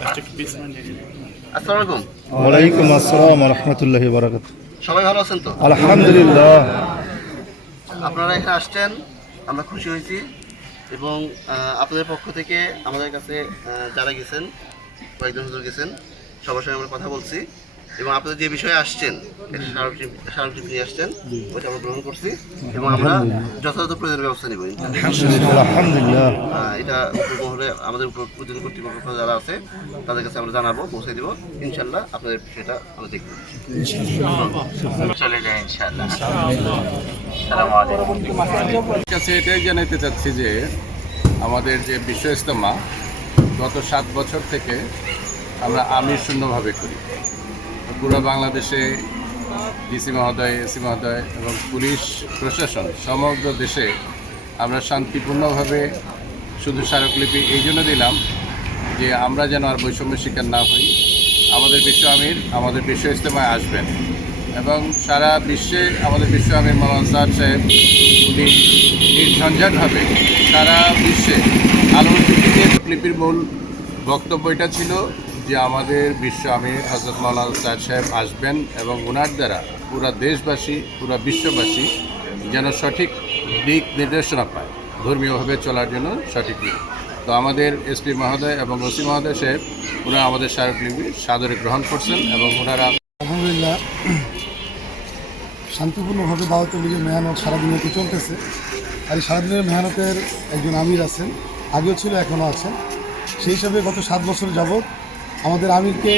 আসসালামু আলাইকুম ওয়ালাইকুম আসসালাম রহমতুল্লাহি বারাকাত সবাই ভালো আছেন তো? আলহামদুলিল্লাহ। আপনারা এখানে আসছেন আমরা খুশি হয়েছি এবং আপনাদের পক্ষ থেকে আমাদের কাছে যারা গেছেন কয়েকজন হুজুর গেছেন সবার সঙ্গে আমরা কথা বলছি। এবং আপনারা যে বিষয়ে আসছেন স্মারকলিপি নিয়ে আসছেন ওইটা আমরা গ্রহণ করছি এবং আমরা যথাযথ প্রয়োজনীয় ব্যবস্থা নেব ইনশাআল্লাহ। এটা উপর আমাদের উপর উদ্যোগ কর্তৃপক্ষ যারা আছে তাদের কাছে আমরা জানাব পৌঁছে দিব। ইনশাল্লাহ আপনাদের সেটা আমরা দেখব। চলে যায় ইনশাল্লাহ কাছে এটাই জানাইতে চাচ্ছি যে আমাদের যে বিশ্ব ইস্তেমা গত সাত বছর থেকে আমরা আমির শূন্যভাবে করি। পুরো বাংলাদেশে ডিসি মহোদয়, এসি মহোদয় এবং পুলিশ প্রশাসন সমগ্র দেশে আমরা শান্তিপূর্ণভাবে শুধু স্মারকলিপি এই জন্য দিলাম যে আমরা যেন আর বৈষম্যের শিকার না হই। আমাদের বিশ্ব আমির, আমাদের বিশ্ব ইজতেমায় আসবেন এবং সারা বিশ্বে আমাদের বিশ্ব আমির মোহাম্মদ সাহেব সাহেব উনি নির্ঝঞ্ঝাটভাবে সারা বিশ্বে আলোচিত লিপির মূল বক্তব্য এটা ছিল যে আমাদের বিশ্ব আমির হজরত মৌলানা সাহেব সাহেব আসবেন এবং ওনার দ্বারা পুরা দেশবাসী, পুরা বিশ্ববাসী যেন সঠিক দিক নির্দেশনা পায়, ধর্মীয়ভাবে চলার জন্য সঠিক দিক। তো আমাদের এসপি মহোদয় এবং ওসি মহোদয় সাহেব ওনারা আমাদের স্মারকলিপি সাদরে গ্রহণ করছেন এবং ওনারা আলহামদুলিল্লাহ, শান্তিপূর্ণভাবে দাওয়াত লীগের মেহনত সারাদিনে তো চলতেছে। আর এই সারাদিনের মেহনতের একজন আমির আছেন, আগেও ছিল, এখনও আছেন। সেই হিসাবে গত সাত বছর যাবৎ আমাদের আমিরকে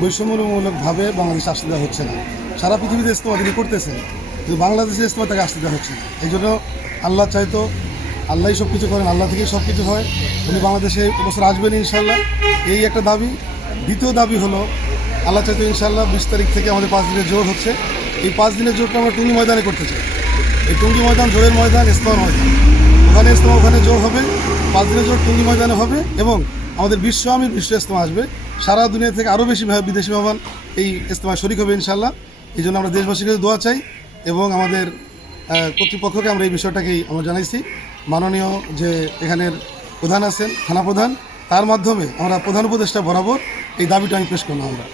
বৈষম্যমূলকভাবে বাংলাদেশে আসতে দেওয়া হচ্ছে না। সারা পৃথিবীতে ইস্তমা তিনি করতেছেন, কিন্তু বাংলাদেশে ইস্তমা তাকে আসতে দেওয়া হচ্ছে না। এই জন্য আল্লাহ চাইতো আল্লাহ সব কিছু করেন, আল্লাহ থেকেই সব কিছু হয়। উনি বাংলাদেশে বছর আসবেন ইনশাল্লাহ এই একটা দাবি। দ্বিতীয় দাবি হলো আল্লাহ চাইতো ইনশাল্লাহ বিশ তারিখ থেকে আমাদের পাঁচ দিনের জোর হচ্ছে। এই পাঁচ দিনের জোরটা আমরা টুঙ্গি ময়দানে করতে চাই। এই টুঙ্গি ময়দান জোরের ময়দান ইস্তমার ময়দান। ওখানে ইস্তমা ওখানে জোর হবে। পাঁচ দিনের জোর টুঙ্গি ময়দানে হবে এবং আমাদের বিশ্ব আমির, বিশ্ব ইস্তমা আসবে। সারা দুনিয়া থেকে আরও বেশি বিদেশি ভবন এই ইস্তেমায় শরিক হবে ইনশাল্লাহ এই জন্য আমরা দেশবাসীর কাছে দোয়া চাই এবং আমাদের কর্তৃপক্ষকে আমরা এই বিষয়টাকেই আমরা জানাইছি। মাননীয় যে এখানের প্রধান আছেন, থানা প্রধান, তার মাধ্যমে আমরা প্রধান উপদেষ্টা বরাবর এই দাবিটা আমি পেশ করলাম আমরা।